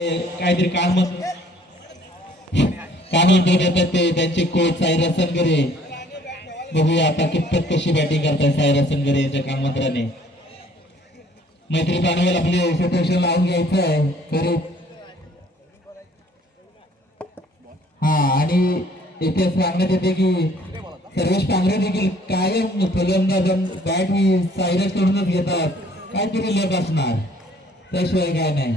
काहीतरी कामं देतात ते त्यांचे कोच सायरा संगरे. बघूया आता कितपत कशी बॅटिंग करताय सायरा संगरे याच्या काममंत्राने. मैत्री पानवेल आपले क्षेत्ररक्षण लावून घ्यायचं आहे तरी. हा आणि इथे सांगण्यात येते की सर्वेश पांढरे देखील कायम फलंदाज बॅट ही सायरस कडूनच घेतात. काहीतरी लेख असणार त्याशिवाय काय नाही.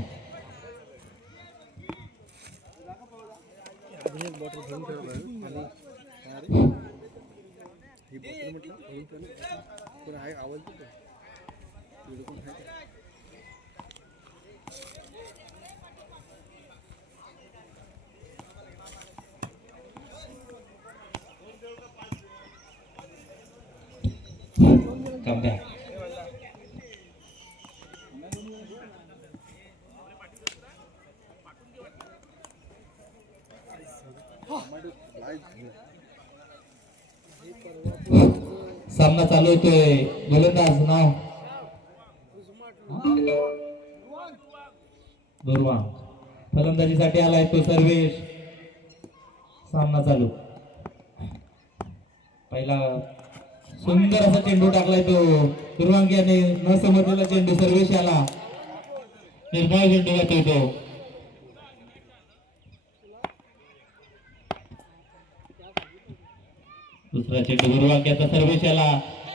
Come back. सामना चालू होतोय. गोलंदाज नाव दुर्वांग. फलंदाजीसाठी आलाय तो सर्वेश. सामना चालू. पहिला सुंदर असा चेंडू टाकलाय तो दुर्वांग याने. न समजलेला चेंडू सर्वेश याला निर्भय चेंडू जातोय तो. दुसरा चेंडू दुर्वांग याचा सर्वेश याला.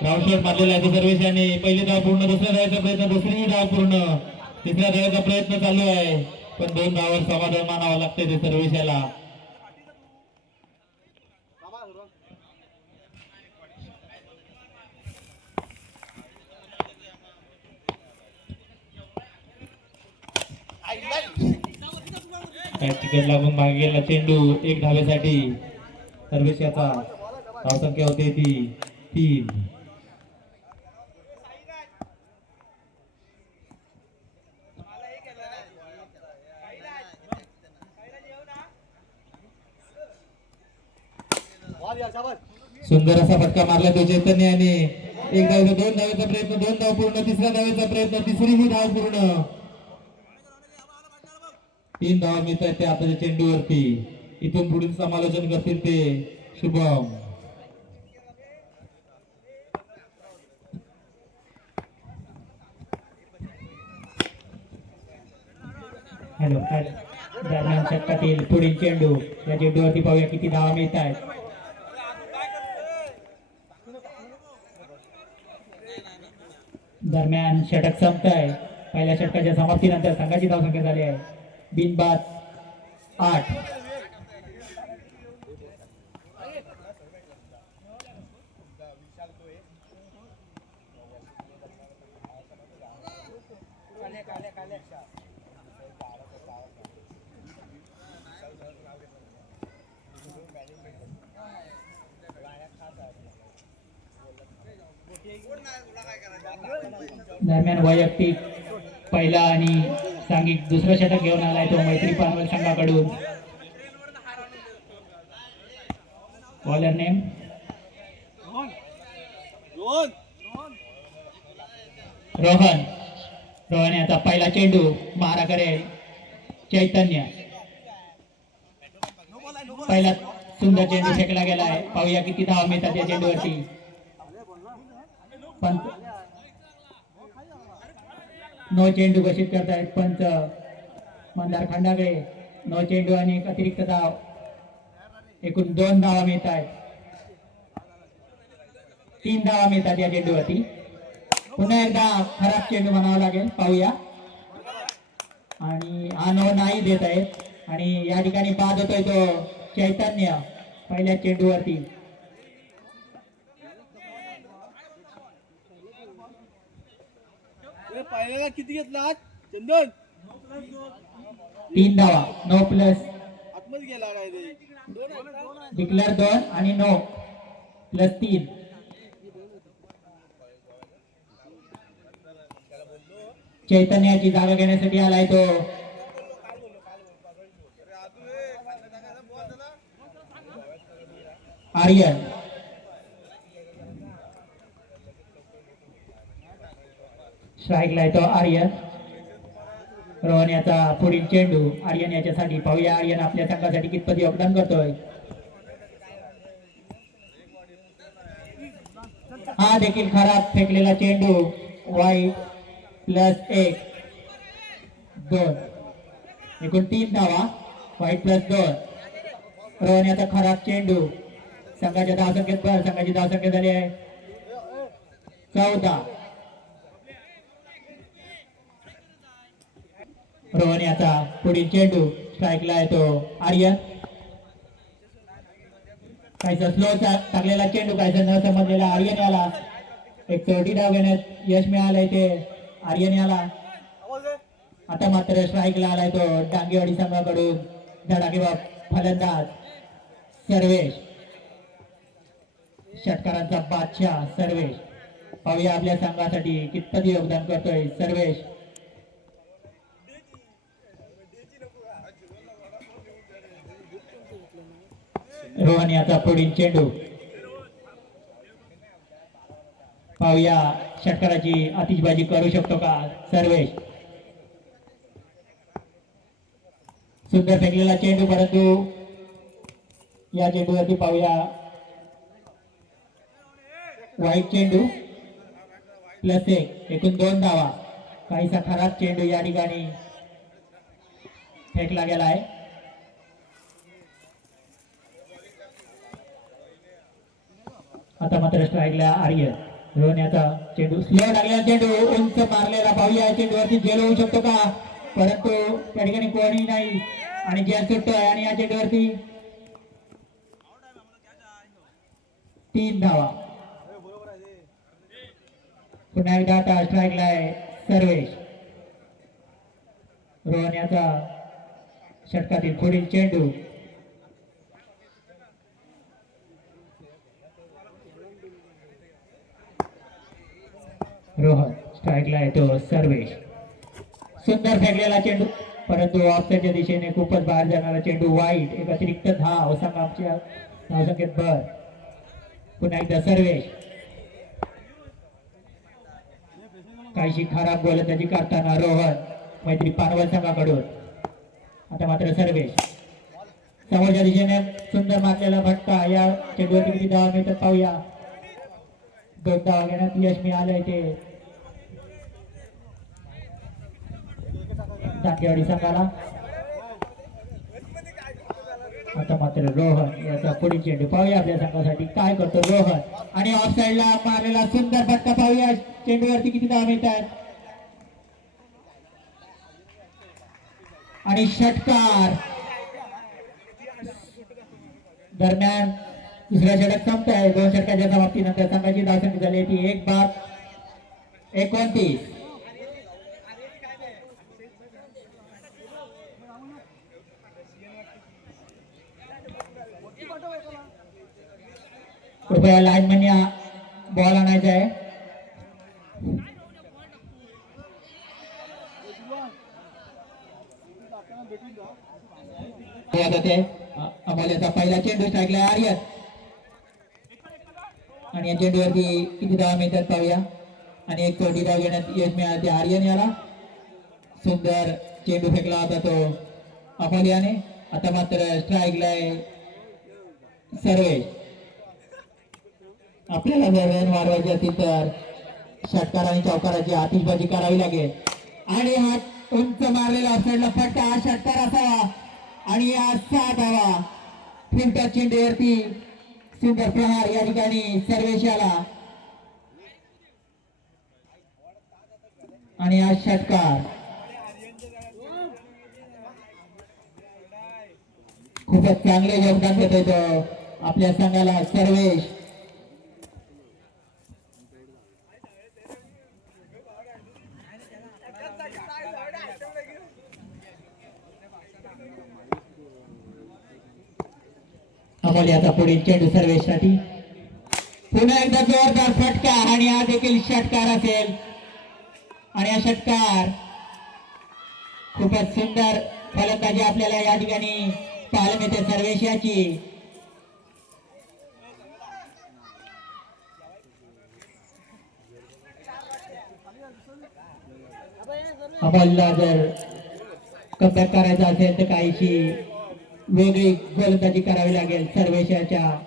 राऊंड शॉट मारलेला आहे तो सर्वेश याने. पहिली धाव पूर्ण. दुसऱ्या धावाचा प्रयत्न. दुसरी धाव पूर्ण. तिसऱ्या धावाचा प्रयत्न चालू आहे पण 2 धावांवर समाधान मानावं लागतंय ते सर्वेश याला. तिकट लागून मागे गेला चेंडू. 1 धावेसाठी सर्वेश याचा. धावसंख्या होते ती 3. सुंदर असा फटका मारला तो चैतन्याने. 1 धावेचा 2 धावेचा प्रयत्न. 2 धाव पूर्ण. तिसऱ्या धावेचा प्रयत्न. तिसरी ही धाव पूर्ण. 3 धावा मिळत आहेत त्या आताच्या चेंडूवरती. इथून पुढील समालोचन करतील ते शुभम. हॅलो दरम्यान षटकातील पुढील चेंडू. या चेंडूवरती पाहूया किती धावा मिळत आहेत. दरम्यान षटक संपत आहे. पहिल्या षटकाच्या समाप्तीनंतर संघाची धावसंख्या झाली आहे बिनबाद 8. दरम्यान वैयक्तिक पहिला आणि सांघिक दुसरं षटक घेऊन आलाय तो मैत्री पानवेल संघाकडून. Bowler name Rohan. रोहन याचा पहिला चेंडू मारा करेल चैतन्य. पहिला सुंदर चेंडू फेकला गेलाय. पाहूया किती धावा मिळतात या चेंडूवरती. पंच नो चेंडू घोषित करतायत पंच मंदार खंडागळे. नो चेंडू आणि एक अतिरिक्त धाव. एकूण 2 धावा मिळत आहेत. 3 धावा मिळतात या चेंडूवरती. पुन्हा एकदा खराब चेंडू म्हणावा लागेल. पाहूया. आणि हा नो नाही देत आहेत आणि या ठिकाणी बाद होतोय तो चैतन्य पहिल्या चेंडूवरती. पहिल्याला किती घेतला चंदन? 3 धावा. 9 प्लस आतमध्ये गेला काय ते डिक्लेअर 2 आणि 9 प्लस 3. चैतन्याची जागा घेण्यासाठी आलाय तो आर्यन. स्ट्राइक ला तो आर्यन. रोहन याचा पुढील चेंडू आर्यन याच्यासाठी पाहूया आर्यन आपल्या संघासाठी कितपत योगदान करतोय. हा देखील खराब फेकलेला चेंडू. वाईट +1 2 एकूण 3 धावा. वाईट +2. रोहन याचा खराब चेंडू. संघाच्या धावसंख्येत भर. संघाची धावसंख्या झाली आहे 14. रोहन याचा पुढील चेंडू स्ट्राईकला येतो आर्यन. काहीसा स्लो टाकलेला चेंडू काहीसा न समजलेला आर्यन याला एक चौथी धाव घेण्यात यश मिळालंय ते आर्यन याला. आता मात्र स्ट्राईकला आलाय तो डांगेवाडी संघाकडून धडाकेबाज फलंदाज सर्वेश. षटकारांचा बादशाह सर्वेश. पाहूया आपल्या संघासाठी कितपत योगदान करतोय सर्वेश. रोहन याचा पुढील चेंडू. पाहूया षटकाराची आतिषबाजी करू शकतो का सर्वेश. सुंदर फेकलेला चेंडू परंतु या चेंडूवरती पाहूया वाईट चेंडू +1 एकूण 2 धावा. काहीसा खराब चेंडू या ठिकाणी फेकला गेला आहे. आता मात्र स्ट्राईकला आर्यन. रोहन याचा चेंडू स्लो लागलेला चेंडू उंच मारलेला. पाहूया चेंडूवरती झेल होऊ शकतो का परंतु त्या ठिकाणी कोणी नाही आणि झेल सुटतोय आणि या चेंडूवरती 3 धावा. पुन्हा एकदा आता स्ट्राईकला आहे सर्वेश. रोहन याचा षटकातील पुढील चेंडू. रोहन स्ट्राईकला येतो सर्वेश. सुंदर फेकलेला चेंडू परंतु ऑफसाईडच्या दिशेने खूपच बाहेर जाणारा चेंडू. वाईट एक अतिरिक्त धाव. संघाच्या धावसंख्येत भर. पुन्हा एकदा सर्वेश. काहीशी खराब गोलंदाजी करताना रोहन मैत्री पानवल संघाकडून. आता मात्र सर्वेश. समोरच्या दिशेने सुंदर मारलेला फटका. या चेंडूवरती किती धावा मिळतात पाहूया. 2 धावा घेण्यात यश मिळालंय ते डांगेवाडी संघाला. आता मात्र रोहन याचा पुढील चेंडू. पाहूया आपल्या संघासाठी काय करतो रोहन. आणि ऑफ साइडला मारलेला सुंदर फटका. पाहूया चेंडूवरती किती धावा मिळतात. आणि षटकार दरम्यान दुसरा षटक संपत आहे. 2 षटकाच्या समाप्तीनंतर संघाची धावसंख्या झाली ती 1/29. कृपया लाईनमॅनने बॉल आणायचा आहे. अमोल्याचा पहिला चेंडू स्ट्राईकला आर्यन. आणि या चेंडूवरती किती धावा मिळतात पाहूया. आणि एक चौथी धाव घेण्यात यश मिळाले आर्यन याला. सुंदर चेंडू फेकला होता तो अमोल्याने. आता मात्र स्ट्राईकला सर्वेश. आपल्याला जर रन वाढवायचे असतील तर षटकार आणि चौकाराची आतिषबाजी करावी लागेल. आणि हा उंच मारलेला ऑफसाईडला फटका. हा षटकार असावा आणि या 6 धावा. फिल्टर चेंडूवरती सुंदर प्रहार या ठिकाणी सर्वेशाला. आणि हा षटकार. खूपच चांगले योगदान देत येतो आपल्या संघाला सर्वेश. अमोल्याचा पुढील चेंडू सर्वेसाठी. पुन्हा एकदा जोरदार फटका आणि हा देखील षटकार असेल. आणि हा षटकार खूपच सुंदर फलंदाजी आपल्याला या ठिकाणी पाहायला मिळते सर्वेश याची. अमोलला जर कमबॅक करायचा असेल तर काहीशी वेगळी गोलंदाजी करावी लागेल सर्वेशाच्या.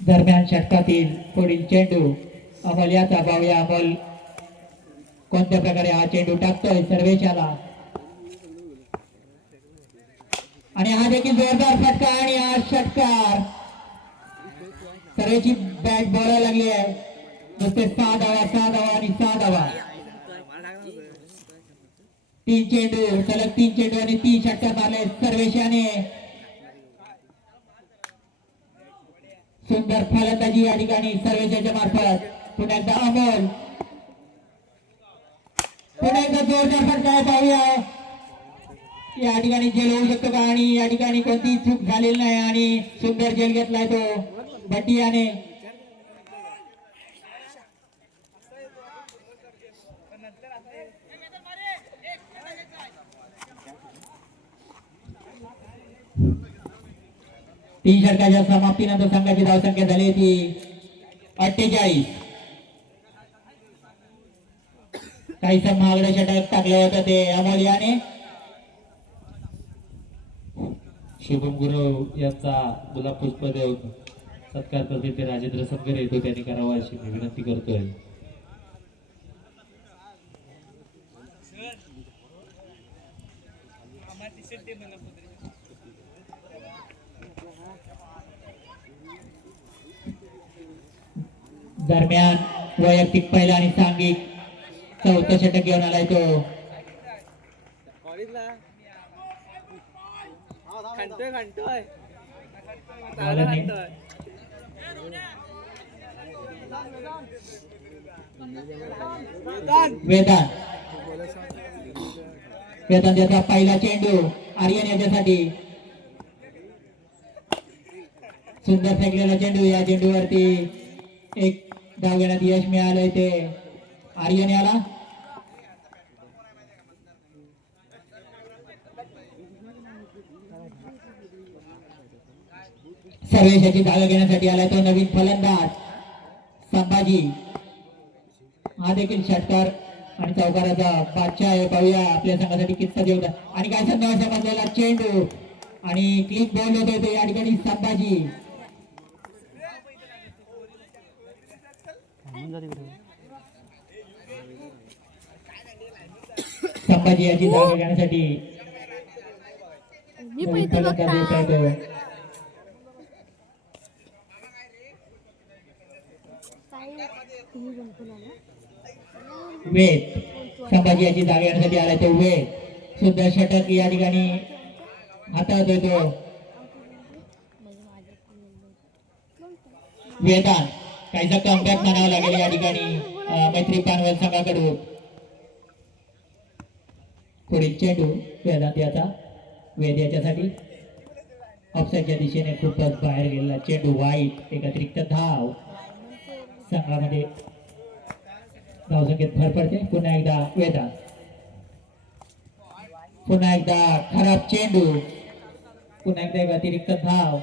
दरम्यान षटकातील पुढील चेंडू अमोल याचा पाहूया. अमोल कोणत्या प्रकारे हा चेंडू टाकतोय सर्वेशाला, आणि हा देखील जोरदार फटका आणि हा षटकार. सर्वेची बॅट बोलायला लागली आहे. नुसते 6 धावा आणि 6 धावा. 3 चेंडू सलग 3 चेंडू आणि 3 षटकार मारले सर्वेशाने. सुंदर फलंदाजी या ठिकाणी सर्वेशाच्या मार्फत. पुन्हा एकदा अमोल, पुन्हा एकदा जोरदार फटका पाहूया. या ठिकाणी जेल होऊ शकतो का, आणि या ठिकाणी कोणतीही चूक झालेली नाही आणि सुंदर जेल घेतलाय तो भटियाने. तीन षटकाच्या समाप्तीनंतर संघाची धावसंख्या झाली ती 48. काही महागडे षटक टाकलं होतं ते अमोल याने. शुभम गुरव यांचा गुलाब पुष्प देऊन सत्कार करते ते राजेंद्र सत्कार येतो त्यांनी करावा अशी मी विनंती करतोय. दरम्यान वैयक्तिक पहिला आणि सांघिक 4थं षटक घेऊन आलाय तो. वेदांत याचा पहिला चेंडू आर्यन याच्यासाठी. सुंदर फेकलेला चेंडू. या चेंडूवरती एक धाव घेण्यात यश मिळालंय ते आर्यन याला. सर्वेशाची जागा घेण्यासाठी आलाय तो नवीन फलंदाज संभाजी. हा देखील षटकार आणि चौकाराचा बादशाह आहे. पाहूया आपल्या संघासाठी कितचा देवता, आणि काय संघ समजलेला चेंडू आणि क्लीन बॉल होतोय तो या ठिकाणी संभाजी. संभाजी याची जागा घेण्यासाठी फलंदाज येत आहे तो वेद. संभाजी याची जागा घेण्यासाठी आलाय तो वेद. सुंदर षटक या ठिकाणी हाताळतोय तो वेदांत. काहीसा कमबॅक म्हणावं लागेल या ठिकाणी मैत्री पानवल संघाकडून. पुढील चेंडू वेदांत याचा. वेद याच्यासाठी ऑफसाईडच्या दिशेने खूपच बाहेर गेलेला चेंडू वाईट. एक अतिरिक्त धाव संघामध्ये. धावसंख्येत भर पडते. पुन्हा एकदा वेदांत. पुन्हा एकदा खराब चेंडू. पुन्हा एकदा एक अतिरिक्त धाव.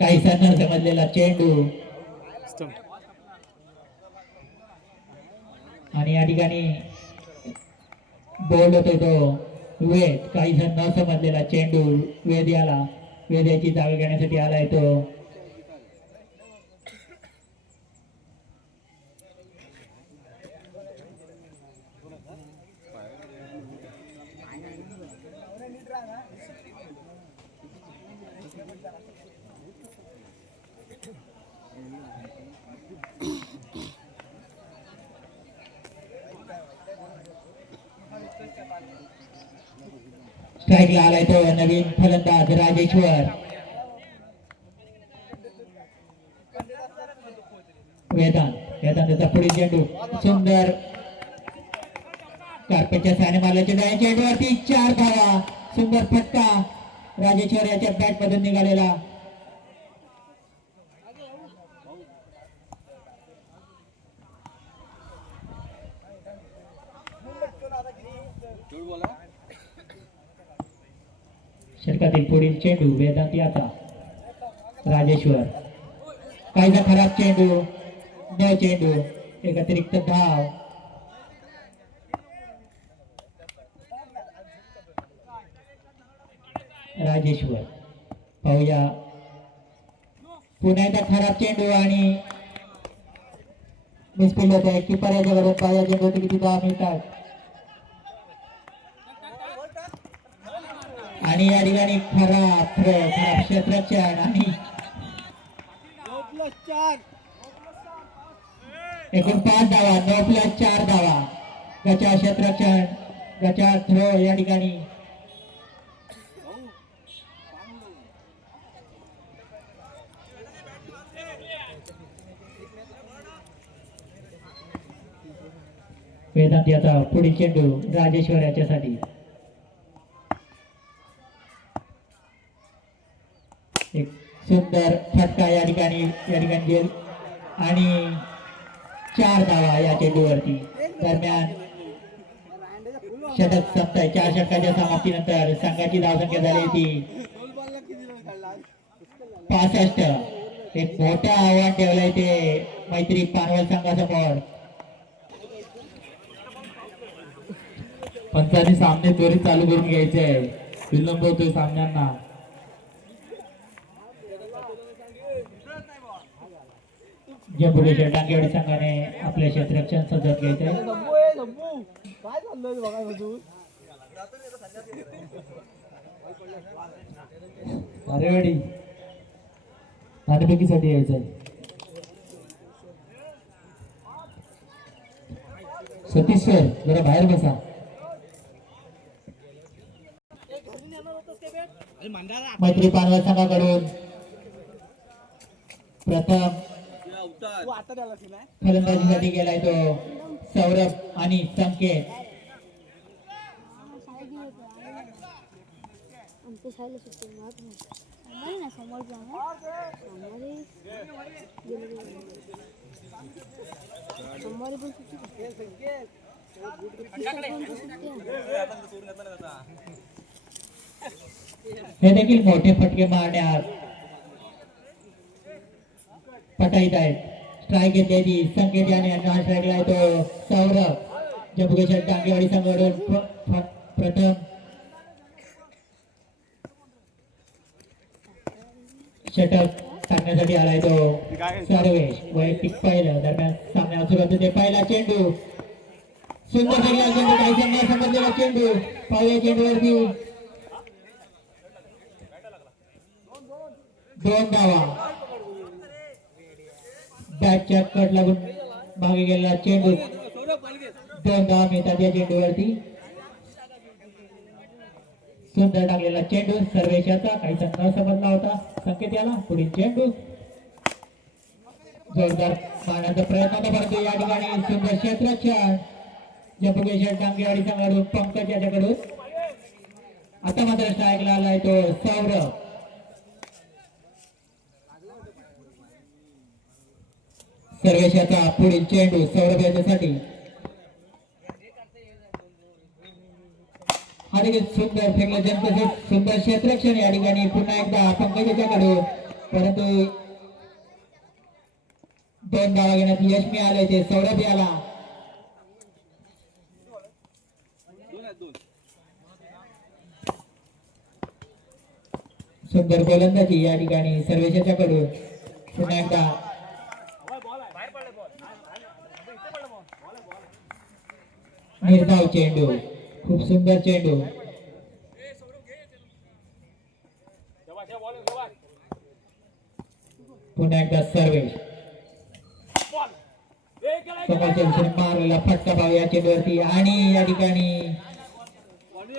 काहीसा न समजलेला चेंडू आणि या ठिकाणी बोल्ड होतोय तो वेद. काहीसा न समजलेला चेंडू वेद याला. वेद याची जागा घेण्यासाठी आलाय तो स्ट्राईकला आलाय तो नवीन फलंदाज राजेश्वर. वेदांतचा पुढील चेंडू सुंदर कार्पेटच्या साने मारल्या चेंडूवरती 4 धावा. सुंदर फटका राजेश्वर याच्या बॅट मधून निघालेला. जोड बोला. षटकातील पुढील चेंडू वेदांत याचा राजेश्वर काहीसा खराब चेंडू न चेंडू एक अतिरिक्त धाव. राजेश्वर पाहूया पुन्हा एकदा खराब चेंडू आणि मिसफिल्ड होत आहे. किपर याच्याकडून पाया चेंडू किती धाव मिळतात आणि या ठिकाणी खराब क्षेत्ररक्षण आणि 9+4. एकूण 5 धावा 9+4 धावा. गचा क्षेत्ररक्षण गचा थ्रो या ठिकाणी वेदांत याचा पुढील चेंडू राजेश्वर याच्यासाठी एक सुंदर फटका या ठिकाणी गेल आणि 4 धावा या चेंडूवरती. दरम्यान षटक संपताय. 4 षटकाच्या समाप्तीनंतर संघाची धावसंख्या झाली ती गोल बॉलला किती रन काढला? 65. एक मोठं आव्हान ठेवलंय ते मैत्री पानवल संघासमोर. पंचांनी सामने त्वरित चालू करून घ्यायचे आहे. विलंब होतोय सामन्यांना. जंबुकेश्वर डांगेवाडी संघाने आपले क्षेत्ररक्षण सजत घ्यायचंय. धब्बू आहे, धब्बू. काय चाललंय बघायपासून? अरेवाडी नाणेफेकीसाठी यायचंय. सतीश सर जरा बाहेर बसा. मैत्री पानवल संघाकडून प्रथम तू आता द्यायला की नाही? फलंदाजीसाठी गेलाय तो सौरभ आणि संकेत. आमच्या शाळेला सुट्टी मारत नाही. आम्हाला ना समोर जाणार आम्हाला सोमवारी पण सुट्टी हे देखील मोठे फटके मारण्यात पटाईत आहेत. स्ट्राईक घेतल्याची संकेत याने नॉन स्ट्राईकला आहे तो सौरभ. जंबुकेश्वर डांगेवाडी संघाकडून प्रथम षटक टाकण्यासाठी आलाय तो सर्वेश. वैयक्तिक पहिलं. दरम्यान सामन्याला सुरुवात होते. पहिला चेंडू सुंदर फेकला चेंडू. काही संघात समजलेला चेंडू. पहिल्या चेंडूवरती 2 धावा. बॅटच्या कट लागून मागे गेलेला चेंडू. 2 धावा मिळतात या चेंडूवरती. सुंदर टाकलेला चेंडू सर्वेशाचा काही संघ समजला होता संकेत याला. पुढील चेंडू जोरदार मारण्याचा प्रयत्न होता परंतु या ठिकाणी सुंदर क्षेत्ररक्षण जंबुकेश्वर डांगेवाडी संघाकडून पंकज याच्याकडून. आता मात्र स्ट्राईकला आलाय तो सौरभ. सर्वेशाचा पुढील चेंडू सौरभ याच्यासाठी. हा देखील सुंदर फेकलं जनतेचे सुंदर क्षेत्ररक्षण या ठिकाणी पुन्हा एकदा पंकज याच्याकडून परंतु 2 धावा घेण्यात यश मिळाले ते सौरभ याला. सुंदर गोलंदाजी या ठिकाणी सर्वेशाच्याकडून. पुन्हा एकदा निर्धाव चेंडू. खूप सुंदर चेंडू. पुन्हा एकदा सर्वेश. समोरच्या दिशेने मारलेला फटका भाव या चेंडूवरती आणि या ठिकाणी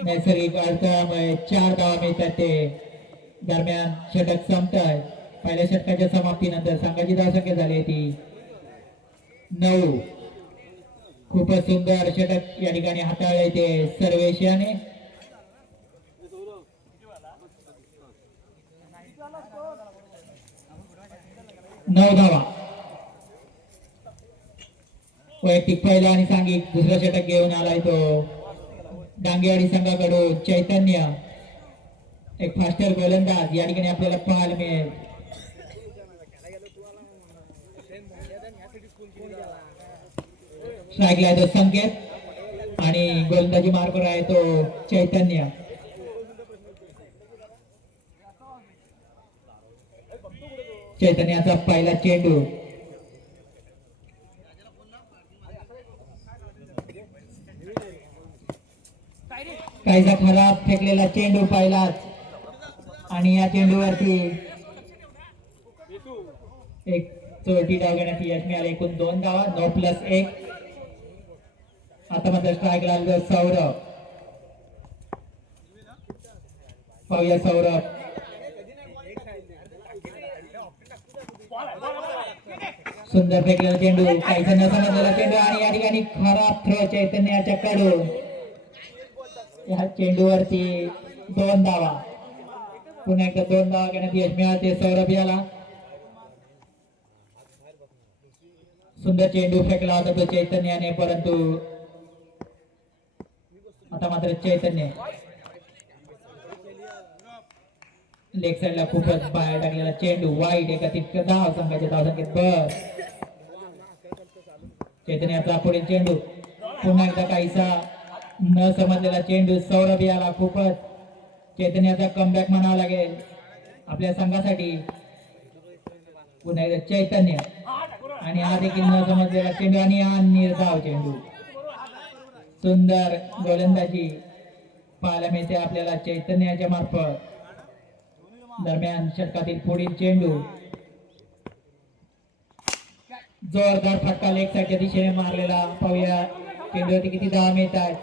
नैसर्गिक अडथळ्यामुळे 4 धावा मिळतात ते. दरम्यान षटक संपतंय. पहिल्या षटकाच्या समाप्तीनंतर संघाची धावसंख्या झाली ती 9. खूपच सुंदर षटक या ठिकाणी हाताळले ते सर्वेश याने. नऊ धावा. वैयक्तिक पहिला आणि सांघिक दुसरा षटक घेऊन आलाय तो डांगेवाडी संघाकडून चैतन्य एक फास्टर गोलंदाज या ठिकाणी आपल्याला पाहायला मिळेल. स्ट्राईकला आहे तो संकेत आणि गोलंदाजी मार्कर आहे तो चैतन्य. चैतन्याचा पहिला चेंडू काहीसा खराब फेकलेला चेंडू पाहिलाच आणि या चेंडूवरती एक चोरटी डाव घेण्यात यश मिळाले. एकूण 2 धावा 9+1. आता मात्र स्ट्राईक लागलं सौरभ. पाहूया सौरभ सुंदर फेकलेला चेंडू काहीसा न समजलेला चेंडू आणि या ठिकाणी खराब थ्रो चैतन्याच्या कडून. या चेंडूवरती 2 धावा. पुन्हा एकदा 2 धावा घेण्यात यश मिळाले सौरभ याला. सुंदर चेंडू फेकला होता तो चैतन्याने परंतु आता मात्र चैतन्य लेग साइडला खूपच बाहेर टाकलेला चेंडू वाईट. एका धाव संघाच्या धावसंख्येत बस. चैतन्याचा पुढील चेंडू पुन्हा एकदा काहीसा न समजलेला चेंडू सौरभ याला. खूपच चैतन्याचा कमबॅक म्हणावा लागेल आपल्या संघासाठी. पुन्हा एकदा चैतन्य आणि हा देखील न समजलेला चेंडू आणि हा निर्धाव चेंडू. सुंदर गोलंदाजी पाहायला मिळते आपल्याला चैतन्याच्या मार्फत. दरम्यान षटकातील पुढील चेंडू जोरदार फटका लेग साईडच्या दिशेने मारलेला. पाहूया चेंडूवरती किती धावा मिळतात.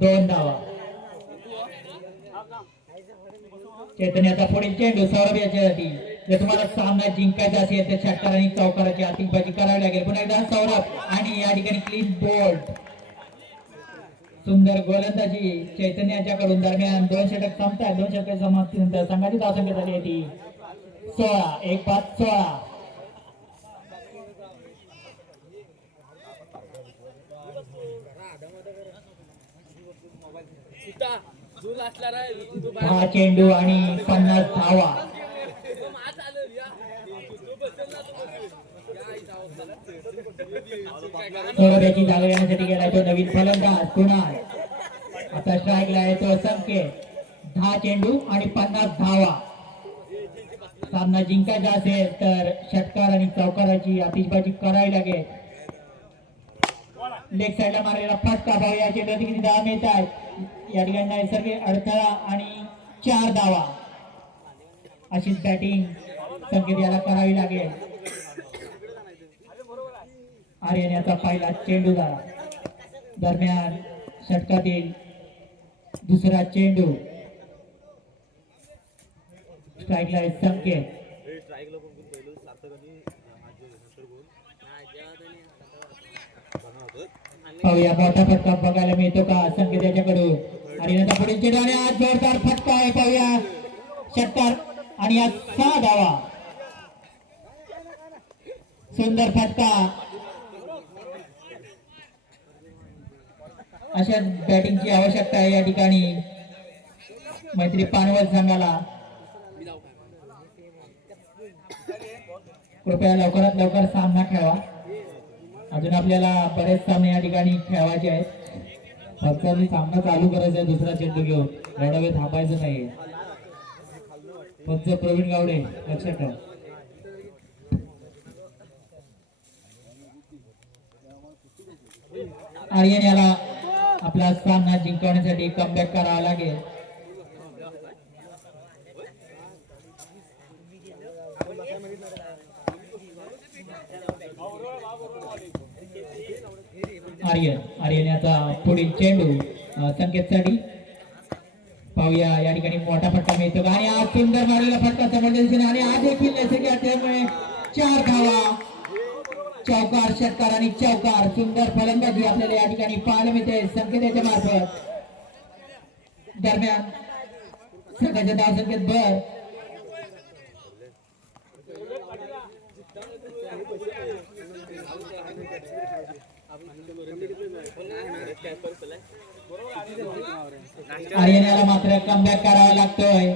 2 धावा. चैतन्याचा पुढील चेंडू सौरभ याच्यासाठी. जर तुम्हाला सामना जिंकायचा असेल तर षटकार आणि चौकाराची आतिषबाजी करावी लागेल. पुन्हा एकदा सौरभ आणि या ठिकाणी क्लीन बोल्ड. सुंदर गोलंदाजी चैतन्याच्याकडून. दरम्यान 2 षटक संपतात. 2 षटक समाप्तीनंतर संघाची धावसंख्या झाली आहे ती 16. 1-5-16. हा चेंडू आणि 50 धावा. सौरभ्याची जागा घेण्यासाठी गेलाय तो नवीन फलंदाज कुणाल. आता स्ट्राईकला आहे तो संकेत. 10 चेंडू आणि 50 धावा. सामना जिंकायचा असेल तर षटकार आणि चौकाराची आतिषबाजी करावी लागेल. लेग साईडला मारलेला फटका. भाऊ या चेंडूवरती किती धावा मिळत आहेत. या ठिकाणी नैसर्गिक अडथळा आणि 4 धावा. अशीच बॅटिंग संकेत याला करावी लागेल. आर्यन याचा पहिला चेंडू झाला. दरम्यान षटकातील दुसरा चेंडू. स्ट्राईकला संकेत. पाहूया मोठा फटका बघायला मिळतो का संकेत याच्याकडून. आर्यनचा पुढील चेंडू आणि आज जोरदार फटका आहे. पाहूया षटकार आणि आज 6 धावा. सुंदर फटका. अशा बॅटिंगची आवश्यकता आहे या ठिकाणी मैत्री पानवल संघाला. कृपया लवकरात लवकर सामना खेळवा. अजून आपल्याला बरेच सामने या ठिकाणी खेळवायचे आहेत. फक्त सामना चालू करायचा आहे दुसरा चेंडू घेऊन. एवढा वेळ थांबायचं नाही. पंच प्रवीण गावडे लक्षात ठेवा. आर्यन याला आपला सामना जिंकवण्यासाठी कमबॅक करावा लागेल. आर्यन याचा पुढील चेंडू संकेतसाठी. पाहूया या ठिकाणी मोठा फटका मिळतो आणि आज सुंदर मारलेला फटका समोरच्या दिशेने आणि आज देखील नैसर्गिक असल्यामुळे 4 धावा. चौकार षटकार आणि चौकार. सुंदर फलंदाजी आपल्याला या ठिकाणी पाहायला मिळते संकेताच्या मार्फत. दरम्यान संघाच्या धावसंख्येत भर. हरियाणाला मात्र कमबॅक करावा लागतोय.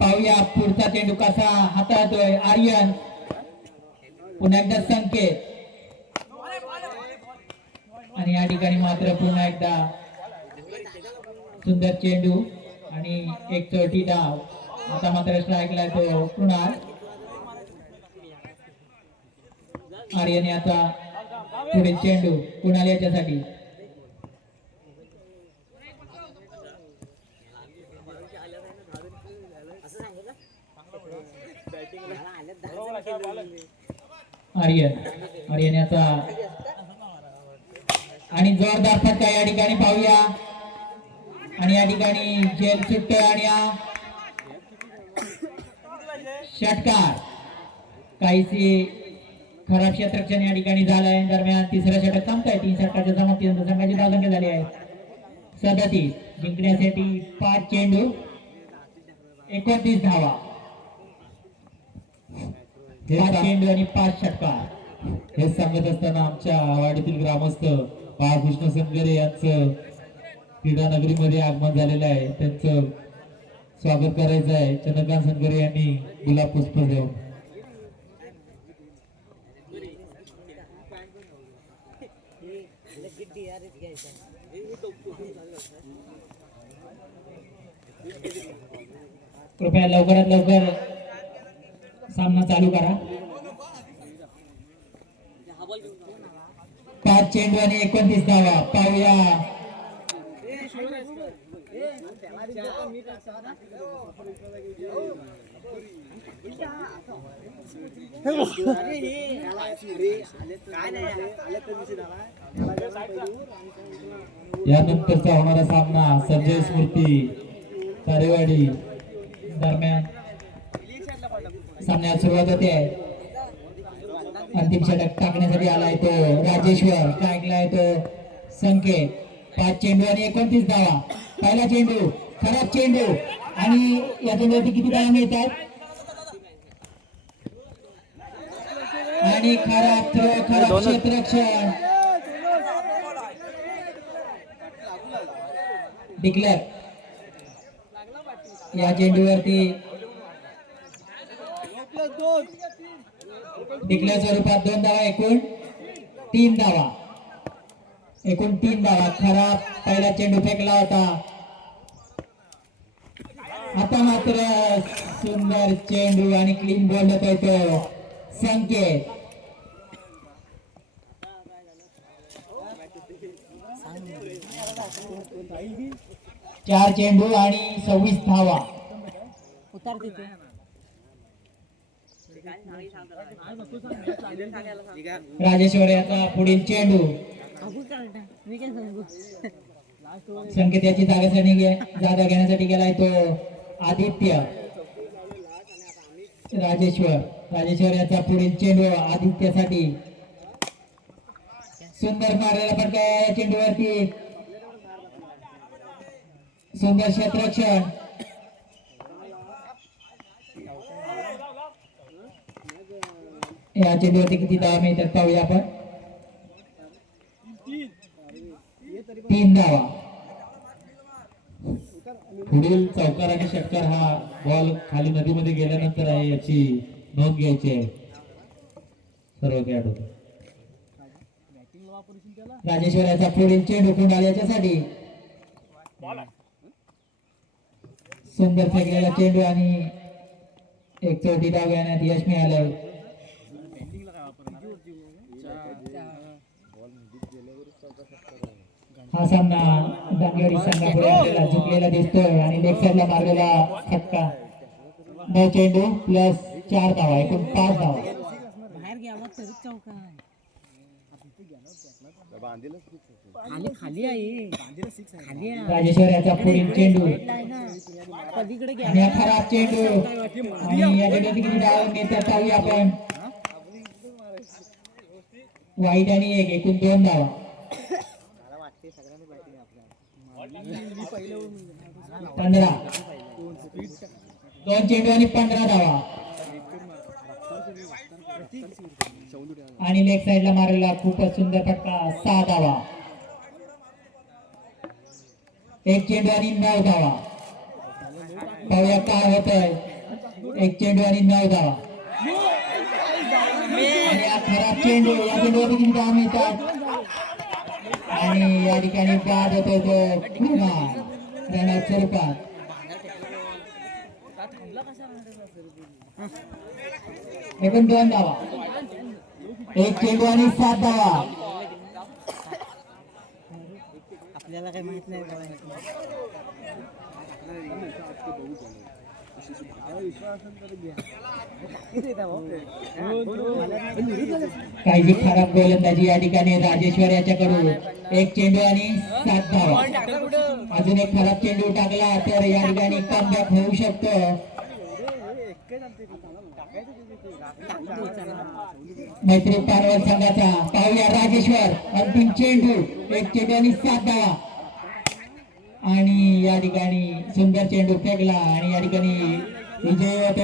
पाहूया पुढचा चेंडू कसा हाताळतोय आर्यन. पुन्हा एकदा संकेत आणि या ठिकाणी मात्र पुन्हा एकदा सुंदर चेंडू आणि एक चौथी डाव. आता मात्र स्ट्राईकला तो कृणाल. आर्यन याचा पुढील चेंडू कुणाल याच्यासाठी. आर्यन याचा आणि जोरदार फटका या ठिकाणी पाहूया. आणि या ठिकाणी जेल सुटतोय आणि हा षटकार. काहीशी खराब क्षेत्ररक्षण या ठिकाणी झालंय. दरम्यान तिसरं षटक संपतंय. 3 षटकाच्या समाप्तीनंतर संघाची धावसंख्या झाली आहे 37. जिंकण्यासाठी 5 चेंडू 29 धावा. 5 चेंडू आणि 5 षटकार. हे सांगत असताना आमच्या वाडीतील ग्रामस्थ बाळकृष्ण संगरे यांचं क्रीडा नगरीमध्ये आगमन झालेलं आहे. त्यांचं स्वागत करायचं आहे. चंद्रकांत संगरे यांनी गुलाब पुष्प देऊन. कृपया लवकरात लवकर सामना चालू करा. 5 चेंडू आणि 29 धावा. पाहूया यानंतरचा होणारा सामना संजय स्मृती तारेवाडी दरम्यान सामन्यात सुरुवात होते. अंतिम षटक टाकण्यासाठी आलाय तो राजेश्वर. टाकलाय तो संकेत. 5 चेंडू आणि 29 धावा. पहिला चेंडू खराब चेंडू आणि या चेंडूवरती किती धावा मिळतात. आणि खराब क्षेत्ररक्षण. डिक्लेअर. या चेंडूवरती डिक्लेअर स्वरूपात 2 धावा. एकूण 3 धावा. खराब पहिला चेंडू फेकला होता. आता मात्र सुंदर चेंडू आणि क्लीन बॉल होतोय तो संकेत. चार चेंडू आणि 26 धावा. राजेश्वर याचा पुढील चेंडू. संकेत याची जागा घेण्यासाठी गेलाय तो आदित्य. राजेश्वर याचा पुढील चेंडू आदित्यसाठी. सुंदर मारलेला फटका या चेंडूवरती. सुंदर क्षेत्ररक्षण. या चेंडूवरती किती धावा मिळतात पाहूया आपण. 3 धावा. पुढील चौकार आणि षटकार हा बॉल खाली नदीमध्ये गेल्यानंतर आहे याची नोंद घ्यायची आहे सर्व खेळाडू. राजेश्वर याचा पुढील चेंडू कुंडाल याच्यासाठी. सुंदर फेकलेला चेंडू आणि एक चौथी धाव घेण्यात यश मिळालंय. हा सामना दांगेवाडी संघापुढे आपल्याला झुकलेला दिसतोय आणि लेग साईडला मारलेला फटका. 9 चेंडू प्लस 4 धावा. एकूण 5 धावा. राजेश्वर याचा पुढील चेंडू आणि हा खराब चेंडू आणि या चेंडूवरती किती धावा मिळतात पाहूया आपण. वाईट आणि एक. एकूण 2 धावा. 15. 2 चेंडू आणि 15 धावा. आणि लेग साइडला मारलेला खूपच सुंदर फटका 6 धावा. एक चेंडू आणि 9 धावा. पाहूया काय होतंय. एक चेंडू आणि 9 धावा. आणि हा खराब चेंडू या चेंडूवर किती धावा मिळतात आणि या ठिकाणी बाद होतोय तो कुमार रनआउट स्वरूपात. एकूण 2 धावा. एक चेंडू आणि 7 धावा. आपल्याला काही माहित नाही काही खराब गोलंदाजी या ठिकाणी राजेश्वर याच्याकडून. एक चेंडू आणि 7 धावा. अजून एक खराब चेंडू टाकला तर या ठिकाणी कमबॅक होऊ शकतो मैत्री पारवर संघाचा. पाहूया राजेश्वर अंतिम चेंडू. एक चेंडू आणि 7 धावा. आणि या ठिकाणी सुंदर चेंडू फेकला आणि या ठिकाणी विजय होत